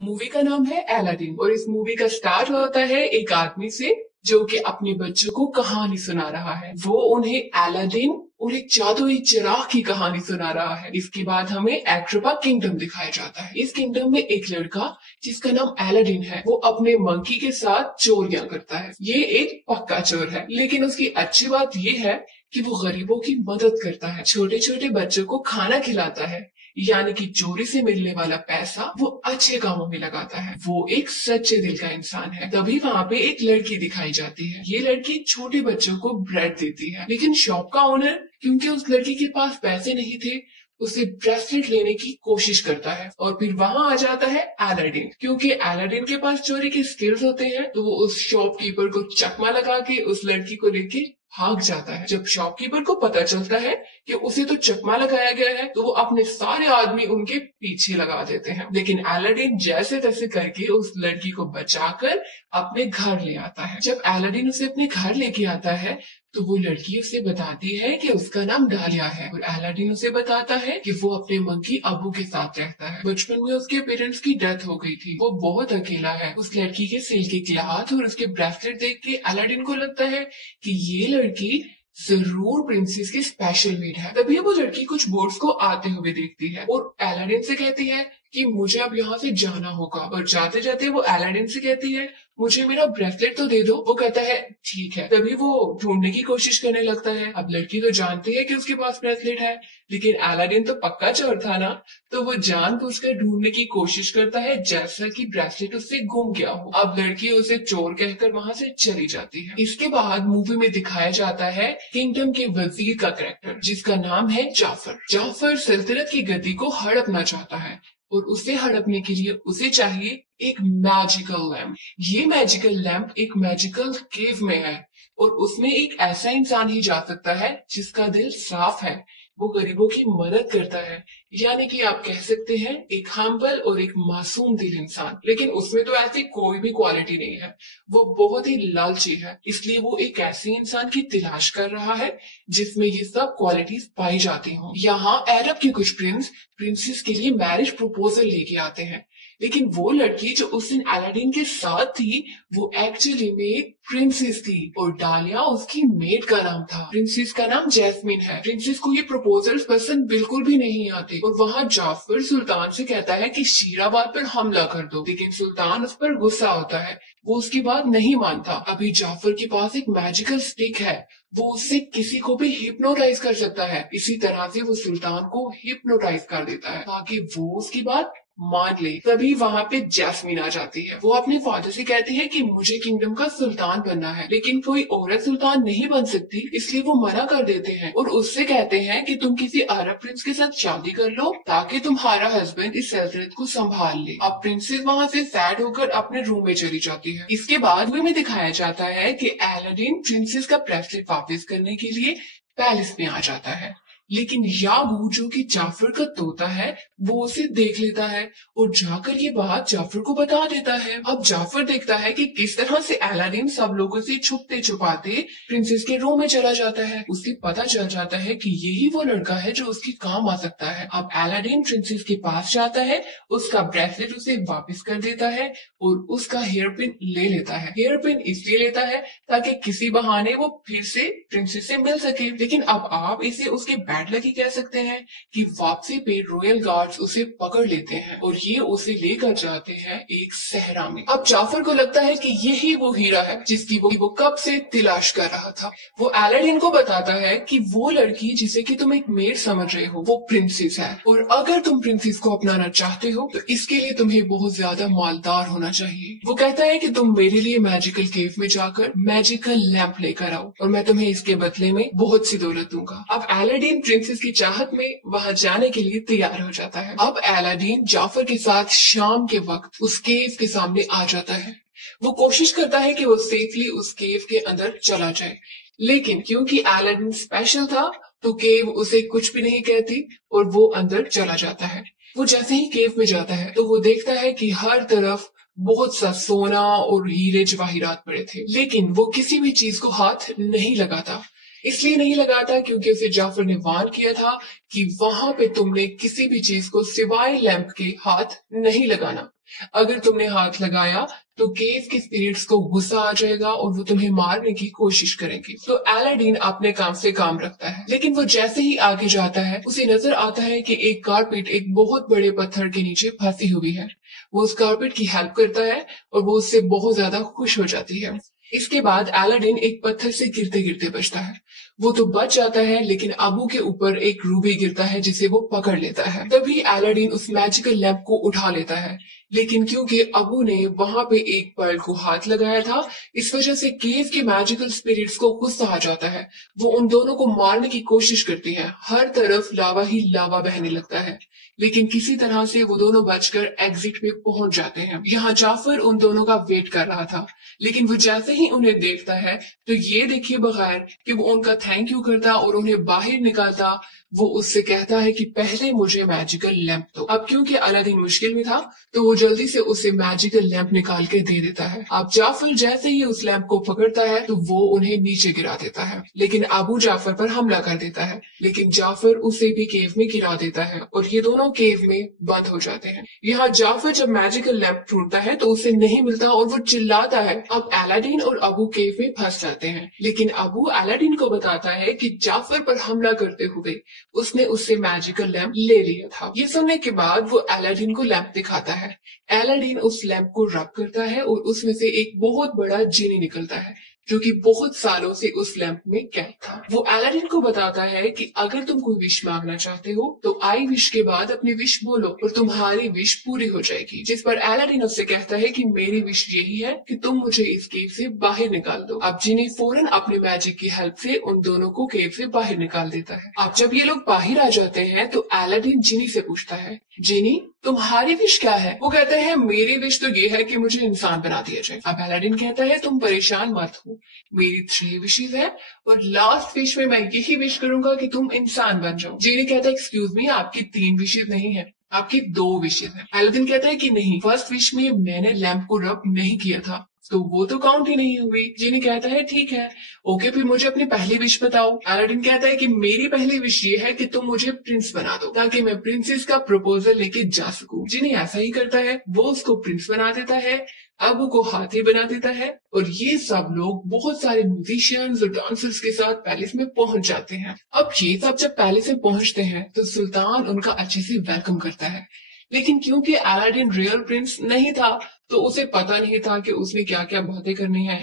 Movie का नाम है अलादीन और इस मूवी का स्टार्ट होता है एक आदमी से जो कि अपने बच्चों को कहानी सुना रहा है। वो उन्हें अलादीन और एक जादुई चिराग की कहानी सुना रहा है। इसके बाद हमें एक्ट्रोपा किंगडम दिखाया जाता है। इस किंगडम में एक लड़का जिसका नाम अलादीन है, वो अपने मंकी के साथ चोरियां करता है। ये एक पक्का चोर है, लेकिन उसकी अच्छी बात ये है कि वो गरीबों की मदद करता है, छोटे छोटे बच्चों को खाना खिलाता है, यानी कि चोरी से मिलने वाला पैसा वो अच्छे कामों में लगाता है। वो एक सच्चे दिल का इंसान है। तभी वहाँ पे एक लड़की दिखाई जाती है। ये लड़की छोटे बच्चों को ब्रेड देती है, लेकिन शॉप का ओनर, क्योंकि उस लड़की के पास पैसे नहीं थे, उसे ब्रेसलेट लेने की कोशिश करता है। और फिर वहां आ जाता है अलादीन। क्योंकि अलादीन के पास चोरी के स्किल्स होते हैं, तो वो उस शॉपकीपर को चकमा लगा के उस लड़की को लेके भाग जाता है। जब शॉपकीपर को पता चलता है कि उसे तो चकमा लगाया गया है, तो वो अपने सारे आदमी उनके पीछे लगा देते हैं। लेकिन अलादीन जैसे तैसे करके उस लड़की को बचाकर अपने घर ले आता है। जब अलादीन उसे अपने घर लेके आता है, तो वो लड़की उसे बताती है कि उसका नाम डालिया है और अलादीन उसे बताता है कि वो अपने मंकी अबू के साथ रहता है। बचपन में उसके पेरेंट्स की डेथ हो गई थी, वो बहुत अकेला है। उस लड़की के सिल्की क्लॉथ और उसके ब्रेसलेट देख के अलादीन को लगता है कि ये लड़की जरूर प्रिंसेस की स्पेशल मेड है। तभी वो लड़की कुछ बोर्ड्स को आते हुए देखती है और अलादीन से कहती है कि मुझे अब यहाँ से जाना होगा। और जाते जाते वो अलादीन से कहती है, मुझे मेरा ब्रेसलेट तो दे दो। वो कहता है ठीक है। तभी वो ढूंढने की कोशिश करने लगता है। अब लड़की तो जानती है कि उसके पास ब्रेसलेट है, लेकिन अलादीन तो पक्का चोर था ना, तो वो जानबूझकर ढूंढने की कोशिश करता है जैसा कि ब्रेसलेट उससे गुम गया हो। अब लड़की उसे चोर कहकर वहां से चली जाती है। इसके बाद मूवी में दिखाया जाता है किंगडम के वजीर का कैरेक्टर, जिसका नाम है जाफर। जाफर सल्तनत की गद्दी को हड़पना चाहता है और उसे हड़पने के लिए उसे चाहिए एक मैजिकल लैम्प। ये मैजिकल लैम्प एक मैजिकल केव में है और उसमें एक ऐसा इंसान ही जा सकता है जिसका दिल साफ है, वो गरीबों की मदद करता है, यानी कि आप कह सकते हैं एक हम्बल और एक मासूम दिल इंसान। लेकिन उसमें तो ऐसी कोई भी क्वालिटी नहीं है, वो बहुत ही लालची है। इसलिए वो एक ऐसे इंसान की तलाश कर रहा है जिसमें ये सब क्वालिटीज पाई जाती हों। यहाँ अरब के कुछ प्रिंसेस के लिए मैरिज प्रपोजल लेके आते हैं, लेकिन वो लड़की जो उस दिन अलादीन के साथ थी, वो एक्चुअली में एक प्रिंसेस थी और डालिया उसकी मेड का नाम था। प्रिंसेस का नाम जैस्मिन है। प्रिंसेस को ये प्रपोजल्स पसंद बिल्कुल भी नहीं आते और वहाँ जाफर सुल्तान से कहता है कि शीराबाद पर हमला कर दो, लेकिन सुल्तान उस पर गुस्सा होता है, वो उसकी बात नहीं मानता। अभी जाफर के पास एक मैजिकल स्टिक है, वो उससे किसी को भी हिप्नोटाइज कर सकता है। इसी तरह से वो सुल्तान को हिप्नोटाइज कर देता है ताकि वो उसकी बात मान ले। तभी वहाँ पे जैस्मीन आ जाती है। वो अपने फादर से कहती है कि मुझे किंगडम का सुल्तान बनना है, लेकिन कोई औरत सुल्तान नहीं बन सकती, इसलिए वो मना कर देते हैं और उससे कहते हैं कि तुम किसी अरब प्रिंस के साथ शादी कर लो ताकि तुम्हारा हस्बैंड इस सल्तनत को संभाल ले। अब प्रिंसेस वहाँ से सैड होकर अपने रूम में चली जाती है। इसके बाद में दिखाया जाता है कि अलादीन प्रिंसेस का ब्रेसलेट वापस करने के लिए पैलेस में आ जाता है, लेकिन यागू जो कि जाफर का तोता है, वो उसे देख लेता है और जाकर ये बात जाफर को बता देता है। अब जाफर देखता है कि किस तरह से अलादीन सब लोगों से छुपते छुपाते प्रिंसेस के रूम में चला जाता है। उसे पता चल जाता है कि यही वो लड़का है जो उसके काम आ सकता है। अब अलादीन प्रिंसेस के पास जाता है, उसका ब्रेसलेट उसे वापस कर देता है और उसका हेयर पिन ले लेता है। हेयर पिन इसलिए लेता है ताकि किसी बहाने वो फिर से प्रिंसेस से मिल सके। लेकिन अब आप इसे उसके बैड लकी कह सकते हैं कि वापसी पे रॉयल गार्ड्स उसे पकड़ लेते हैं और ये उसे लेकर जाते हैं एक सहरा में। अब जाफर को लगता है कि यही वो हीरा है जिसकी वो कब से तलाश कर रहा था। वो अलादीन को बताता है कि वो लड़की जिसे कि तुम एक मेड समझ रहे हो, वो प्रिंसेस है और अगर तुम प्रिंसेस को अपनाना चाहते हो तो इसके लिए तुम्हें बहुत ज्यादा मालदार होना चाहिए। वो कहता है कि तुम मेरे लिए मैजिकल केव में जाकर मैजिकल लैंप लेकर आओ और मैं तुम्हें इसके बदले में बहुत सी दौलत दूंगा। अब अलादीन प्रिंसेस की चाहत में वहाँ जाने के लिए तैयार हो जाता है। अब अलादीन जाफर के साथ शाम के वक्त उस केव के सामने आ जाता है। वो कोशिश करता है कि वो सेफली उस केव के अंदर चला जाए, लेकिन क्योंकि अलादीन स्पेशल था तो केव उसे कुछ भी नहीं कहती और वो अंदर चला जाता है। वो जैसे ही केव में जाता है तो वो देखता है कि हर तरफ बहुत सा सोना और हीरे जवाहिरात पड़े थे, लेकिन वो किसी भी चीज को हाथ नहीं लगाता। इसलिए नहीं लगाता क्योंकि उसे जाफर ने वार्न किया था कि वहां पे तुमने किसी भी चीज को सिवाय लैंप के हाथ नहीं लगाना। अगर तुमने हाथ लगाया तो केव के स्पिरिट्स को गुस्सा आ जाएगा और वो तुम्हें मारने की कोशिश करेंगे। तो अलादीन अपने काम से काम रखता है, लेकिन वो जैसे ही आगे जाता है उसे नजर आता है कि एक कारपेट एक बहुत बड़े पत्थर के नीचे फंसी हुई है। वो उस कारपेट की हेल्प करता है और वो उससे बहुत ज्यादा खुश हो जाती है। इसके बाद अलादीन एक पत्थर से गिरते गिरते बचता है। वो तो बच जाता है, लेकिन अबू के ऊपर एक रूबी गिरता है जिसे वो पकड़ लेता है। तभी अलादीन उस मैजिकल लैंप को उठा लेता है, लेकिन क्योंकि अबू ने वहां पे एक पर्ल को हाथ लगाया था, इस वजह से केव के मैजिकल स्पिरिट्स को गुस्सा आ जाता है। वो उन दोनों को मारने की कोशिश करती है। हर तरफ लावा ही लावा बहने लगता है, लेकिन किसी तरह से वो दोनों बचकर एग्जिट पे पहुंच जाते हैं। यहाँ जाफर उन दोनों का वेट कर रहा था, लेकिन वो जैसे ही उन्हें देखता है तो ये देखिए बगैर कि वो उनका थैंक यू करता और उन्हें बाहर निकालता, वो उससे कहता है कि पहले मुझे मैजिकल लैंप दो। अब क्योंकि अलादीन मुश्किल में था तो वो जल्दी से उसे मैजिकल लैंप निकाल के दे देता है। अब जाफर जैसे ही उस लैंप को पकड़ता है तो वो उन्हें नीचे गिरा देता है, लेकिन अबू जाफर पर हमला कर देता है, लेकिन जाफर उसे भी केव में गिरा देता है और ये दोनों केव में बंद हो जाते हैं। यहाँ जाफर जब मैजिकल लैंप ढूंढता है तो उसे नहीं मिलता और वो चिल्लाता है। अब अलादीन और अबू केव में फंस जाते हैं, लेकिन अबू अलादीन को बताता है कि जाफर पर हमला करते हुए उसने उससे मैजिकल लैंप ले लिया था। ये सुनने के बाद वो अलादीन को लैंप दिखाता है। अलादीन उस लैंप को रब करता है और उसमें से एक बहुत बड़ा जिनी निकलता है जो कि बहुत सालों से उस लैंप में कैद था। वो अलादीन को बताता है कि अगर तुम कोई विश मांगना चाहते हो तो आई विश के बाद अपनी विश बोलो और तुम्हारी विश पूरी हो जाएगी। जिस पर अलादीन उससे कहता है कि मेरी विश यही है कि तुम मुझे इस केव से बाहर निकाल दो। अब जिनी फौरन अपने मैजिक की हेल्प से उन दोनों को केव से बाहर निकाल देता है। अब जब ये लोग बाहर आ जाते हैं तो अलादीन जिनी से पूछता है, जिनी तुम्हारी विश क्या है? वो कहते हैं मेरी विश तो ये है कि मुझे इंसान बना दिया जाए। अब अलादीन कहता है तुम परेशान मत हो, मेरी 3 विशेज है और लास्ट विश में मैं यही विश करूंगा कि तुम इंसान बन जाओ। जिनी कहता है एक्सक्यूज मी, आपकी 3 विशेज नहीं है, आपकी 2 विशेज है। अलादीन कहता है कि नहीं, फर्स्ट विश में मैंने लैंप को रब नहीं किया था तो वो तो काउंट ही नहीं हुई। जिनी कहता है ठीक है, ओके फिर मुझे अपनी पहली विश बताओ। अलादीन कहता है कि मेरी पहली विश ये है कि तुम मुझे प्रिंस बना दो ताकि मैं प्रिंसेस का प्रपोजल लेके जा सकूं। जिनी ऐसा ही करता है, वो उसको प्रिंस बना देता है, अबू को हाथी बना देता है और ये सब लोग बहुत सारे म्यूजिशियंस और डांसर्स के साथ पैलेस में पहुंच जाते हैं। अब ये सब जब पैलेस में पहुंचते हैं तो सुल्तान उनका अच्छे से वेलकम करता है, लेकिन क्योंकि अलादीन रियल प्रिंस नहीं था तो उसे पता नहीं था कि उसने क्या क्या बातें करनी है।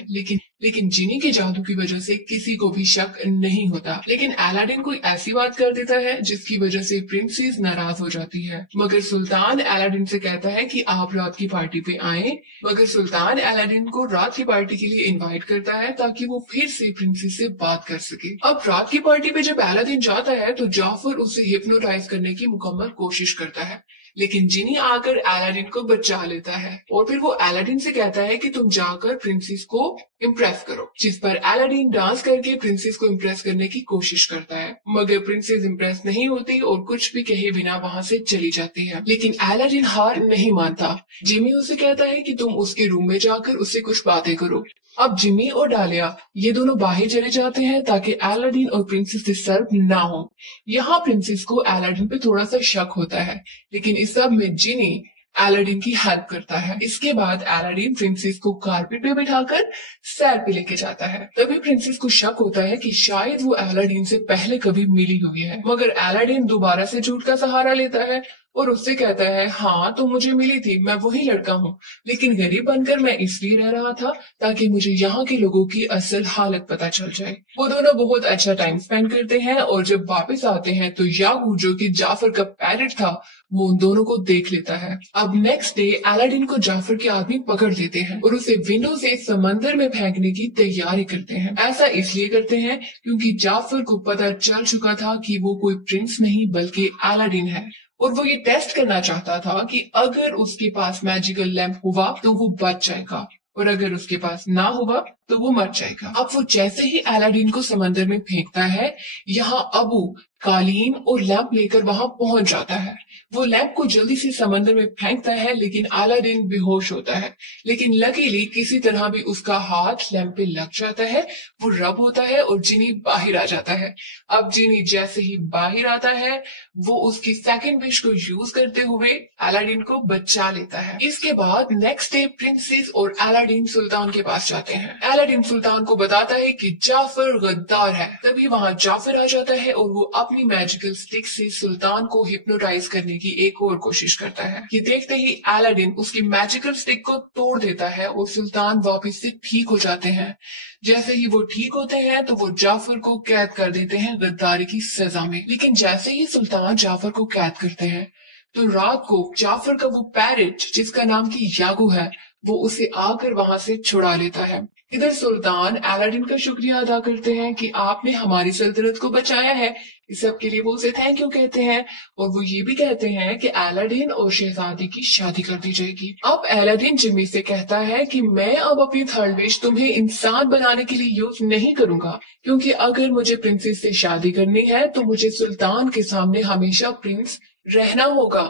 लेकिन जिनी के जादू की वजह से किसी को भी शक नहीं होता। लेकिन अलादीन कोई ऐसी बात कर देता है जिसकी वजह से प्रिंसेस नाराज हो जाती है। मगर सुल्तान अलादीन से कहता है कि आप रात की पार्टी पे आए। मगर सुल्तान अलादीन को रात की पार्टी के लिए इनवाइट करता है ताकि वो फिर से प्रिंसेस से बात कर सके। अब रात की पार्टी पे जब अलादीन जाता है तो जाफर उसे हिप्नोटाइज करने की मुकम्मल कोशिश करता है, लेकिन जिनी आकर अलादीन को बचा लेता है और फिर वो अलादीन से कहता है कि तुम जाकर प्रिंसेस को इम्प्रेस करो। जिस पर अलादीन डांस करके प्रिंसेस को इम्प्रेस करने की कोशिश करता है, मगर प्रिंसेस इम्प्रेस नहीं होती और कुछ भी कहे बिना वहाँ से चली जाती है। लेकिन अलादीन हार नहीं मानता। जिमी उसे कहता है कि तुम उसके रूम में जाकर उससे कुछ बातें करो। अब जिमी और डालिया ये दोनों बाहर चले जाते हैं ताकि अलादीन और प्रिंसेस डिस्टर्ब ना हो। यहाँ प्रिंसेस को अलादीन पे थोड़ा सा शक होता है, लेकिन इस सब में जिनी अलादीन की हेल्प करता है। इसके बाद अलादीन प्रिंसेस को कारपेट पे बिठाकर सैर पे लेके जाता है। तभी प्रिंसेस को शक होता है कि शायद वो अलादीन से पहले कभी मिली हुई है, मगर अलादीन दोबारा से झूठ का सहारा लेता है और उससे कहता है हाँ तो मुझे मिली थी, मैं वही लड़का हूँ, लेकिन गरीब बनकर मैं इसलिए रह रहा था ताकि मुझे यहाँ के लोगों की असल हालत पता चल जाए। वो दोनों बहुत अच्छा टाइम स्पेंड करते हैं और जब वापस आते हैं तो याकूब जो कि जाफर का पैरट था वो उन दोनों को देख लेता है। अब नेक्स्ट डे अलादीन को जाफर के आदमी पकड़ लेते हैं और उसे विंडो से समंदर में फेंकने की तैयारी करते हैं। ऐसा इसलिए करते हैं क्योंकि जाफर को पता चल चुका था कि वो कोई प्रिंस नहीं बल्कि अलादीन है और वो ये टेस्ट करना चाहता था कि अगर उसके पास मैजिकल लैंप हुआ तो वो बच जाएगा और अगर उसके पास ना हुआ तो वो मर जाएगा। अब वो जैसे ही अलादीन को समंदर में फेंकता है, यहाँ अबू कालीन और लैंप लेकर वहां पहुंच जाता है। वो लैंप को जल्दी से समंदर में फेंकता है, लेकिन अलादीन बेहोश होता है। लेकिन लकीली किसी तरह भी उसका हाथ लैंप पे लग जाता है, वो रब होता है और जिनी बाहर आ जाता है। अब जिनी जैसे ही बाहर आता है, वो उसकी सेकंड विश को यूज करते हुए अलादीन को बचा लेता है। इसके बाद नेक्स्ट डे प्रिंसेस और अलादीन सुल्तान के पास जाते हैं। अलादीन सुल्तान को बताता है कि जाफर गद्दार है। तभी वहां जाफर आ जाता है और वो अपनी मैजिकल स्टिक से सुल्तान को हिप्नोटाइज करने की एक और कोशिश करता है। ये देखते ही अलादीन उसकी मैजिकल स्टिक को तोड़ देता है और सुल्तान वापस से ठीक हो जाते हैं। जैसे ही वो ठीक होते हैं तो वो जाफर को कैद कर देते हैं गद्दारी की सजा में। लेकिन जैसे ही सुल्तान जाफर को कैद करते हैं तो रात को जाफर का वो पैरेट जिसका नाम की यागू है, वो उसे आकर वहां से छुड़ा लेता है। इधर सुल्तान अलादीन का शुक्रिया अदा करते हैं कि आपने हमारी सल्तनत को बचाया है। इस सब के लिए वो उसे थैंक यू कहते हैं और वो ये भी कहते हैं कि अलादीन और शहजादी की शादी कर दी जाएगी। अब अलादीन जिमी से कहता है कि मैं अब अपनी थर्ड विश तुम्हें इंसान बनाने के लिए यूज नहीं करूंगा, क्योंकि अगर मुझे प्रिंसेस से शादी करनी है तो मुझे सुल्तान के सामने हमेशा प्रिंस रहना होगा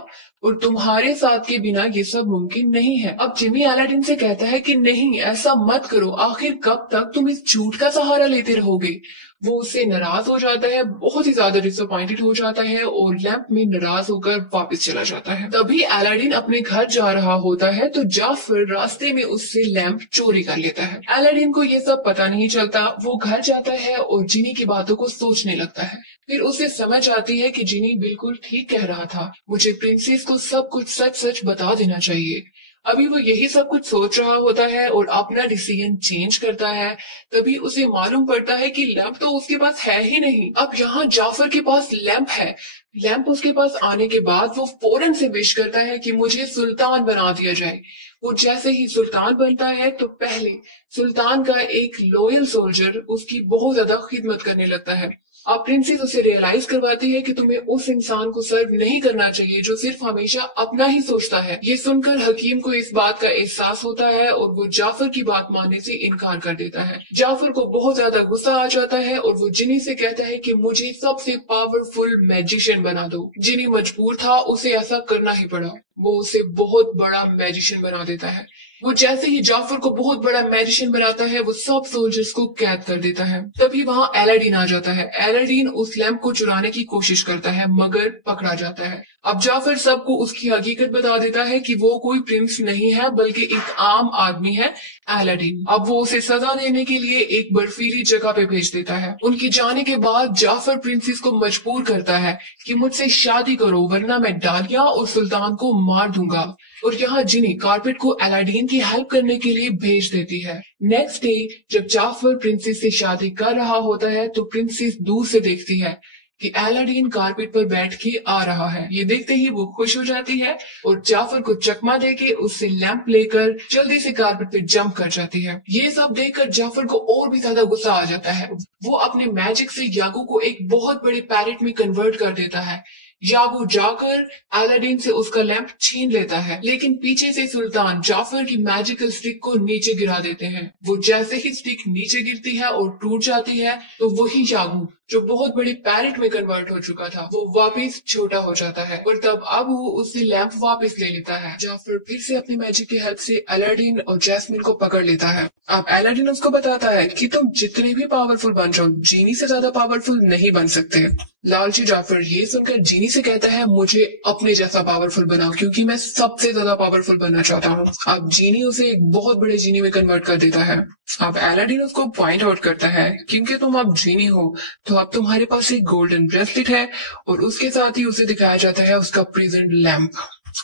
और तुम्हारे साथ के बिना ये सब मुमकिन नहीं है। अब जिमी अलादीन से कहता है कि नहीं, ऐसा मत करो, आखिर कब तक तुम इस झूठ का सहारा लेते रहोगे। वो उससे नाराज हो जाता है, बहुत ही ज्यादा डिसअपॉइंटेड हो जाता है और लैंप में नाराज होकर वापस चला जाता है। तभी अलादीन अपने घर जा रहा होता है तो जाफर रास्ते में उससे लैंप चोरी कर लेता है। अलादीन को ये सब पता नहीं चलता। वो घर जाता है और जिनी की बातों को सोचने लगता है। फिर उसे समझ आती है कि जिनी बिल्कुल ठीक कह रहा था, मुझे प्रिंसेस को सब कुछ सच सच बता देना चाहिए। अभी वो यही सब कुछ सोच रहा होता है और अपना डिसीजन चेंज करता है। तभी उसे मालूम पड़ता है कि लैंप तो उसके पास है ही नहीं। अब यहाँ जाफर के पास लैंप है। लैंप उसके पास आने के बाद वो फौरन से विश करता है कि मुझे सुल्तान बना दिया जाए। वो जैसे ही सुल्तान बनता है तो पहले सुल्तान का एक लॉयल सोल्जर उसकी बहुत ज्यादा खिदमत करने लगता है। अब प्रिंसेस उसे रियलाइज करवाती है कि तुम्हें उस इंसान को सर्व नहीं करना चाहिए जो सिर्फ हमेशा अपना ही सोचता है। ये सुनकर हकीम को इस बात का एहसास होता है और वो जाफर की बात मानने से इनकार कर देता है। जाफर को बहुत ज्यादा गुस्सा आ जाता है और वो जिनी से कहता है कि मुझे सबसे पावरफुल मैजिशियन बना दो। जिनी मजबूर था, उसे ऐसा करना ही पड़ा। वो उसे बहुत बड़ा मैजिशियन बना देता है। वो जैसे ही जाफर को बहुत बड़ा मैजिशियन बनाता है, वो सब सोल्जर्स को कैद कर देता है। तभी वहाँ अलादीन आ जाता है। अलादीन उस लैंप को चुराने की कोशिश करता है मगर पकड़ा जाता है। अब जाफर सबको उसकी हकीकत बता देता है कि वो कोई प्रिंस नहीं है बल्कि एक आम आदमी है, अलादीन। अब वो उसे सजा देने के लिए एक बर्फीली जगह पे भेज देता है। उनके जाने के बाद जाफर प्रिंसेस को मजबूर करता है कि मुझसे शादी करो वरना मैं डालिया और सुल्तान को मार दूंगा। और यहाँ जिनी कारपेट को अलादीन की हेल्प करने के लिए भेज देती है। नेक्स्ट डे जब जाफर प्रिंसेस से शादी कर रहा होता है तो प्रिंसेस दूर से देखती है कि अलादीन कारपेट पर बैठ के आ रहा है। ये देखते ही वो खुश हो जाती है और जाफर को चकमा देके उससे लैंप लेकर जल्दी से कारपेट पे जंप कर जाती है। ये सब देखकर जाफर को और भी ज्यादा गुस्सा आ जाता है। वो अपने मैजिक से यागू को एक बहुत बड़े पैरेट में कन्वर्ट कर देता है। यागू जाकर अलादीन से उसका लैंप छीन लेता है, लेकिन पीछे से सुल्तान जाफर की मैजिकल स्टिक को नीचे गिरा देते हैं। वो जैसे ही स्टिक नीचे गिरती है और टूट जाती है तो वही यागू जो बहुत बड़े पैरेट में कन्वर्ट हो चुका था, वो वापस छोटा हो जाता है और तब अब वो उससे लैंप वापस ले लेता है। जाफर फिर से अपनी मैजिक की हेल्प से अलादीन और जैस्मिन को पकड़ लेता है। अब अलादीन उसको बताता है कि तुम जितने भी पावरफुल बन जाओ, जीनी से ज्यादा पावरफुल नहीं बन सकते। लालची जाफर ये सुनकर जीनी से कहता है मुझे अपने जैसा पावरफुल बनाओ क्योंकि मैं सबसे ज्यादा पावरफुल बनना चाहता हूँ। अब जीनी उसे एक बहुत बड़े जीनी में कन्वर्ट कर देता है। अब अलादीन उसको पॉइंट आउट करता है क्योंकि तुम अब जीनी हो तो अब तुम्हारे पास एक गोल्डन ब्रेसलेट है और उसके साथ ही उसे दिखाया जाता है उसका प्रेजेंट लैंप।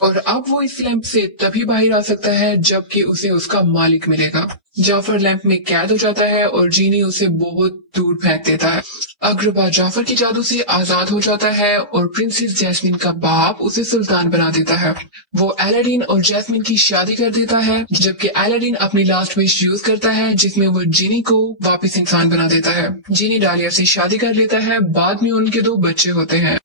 और अब वो इस लैंप से तभी बाहर आ सकता है जबकि उसे उसका मालिक मिलेगा। जाफर लैंप में कैद हो जाता है और जीनी उसे बहुत दूर फेंक देता है। अग्रबा जाफर के जादू से आजाद हो जाता है और प्रिंसेस जैस्मिन का बाप उसे सुल्तान बना देता है। वो अलादीन और जैस्मिन की शादी कर देता है जबकि अलादीन अपनी लास्ट विश यूज करता है जिसमें वो जीनी को वापस इंसान बना देता है। जीनी डालिया से शादी कर लेता है, बाद में उनके 2 बच्चे होते हैं।